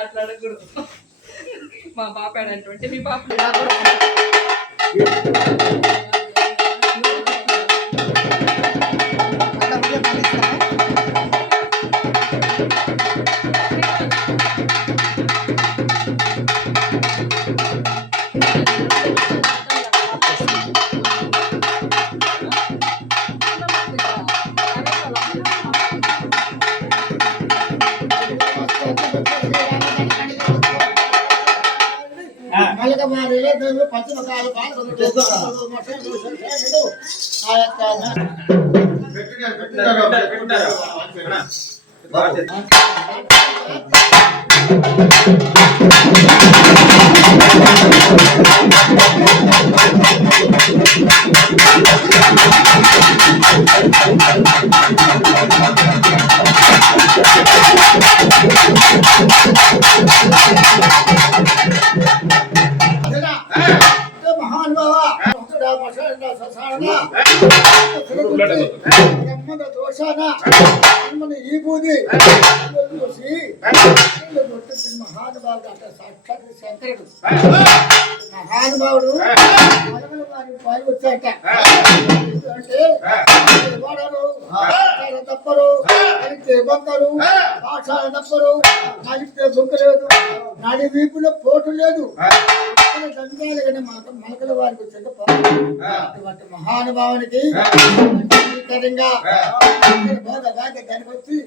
అట్లా అడగకూడదు. మా పాప అటువంటి మీ పాప ఈ బూది చూసి మహానుభావుడు అంటే సాక్షాత్ శంకరుడు మహానుభావుడు వారి పాలు వచ్చాట అంటే వాడరు తప్పరు కలిగితే బొక్కరు పాఠశాల తప్పరు కలిగితే బొక్క లేదు నాడి వీపులో పోటు లేదు గంగాలు కానీ మలకల వారికి వచ్చాక అటువంటి మహానుభావునికి బాగా కనిపించి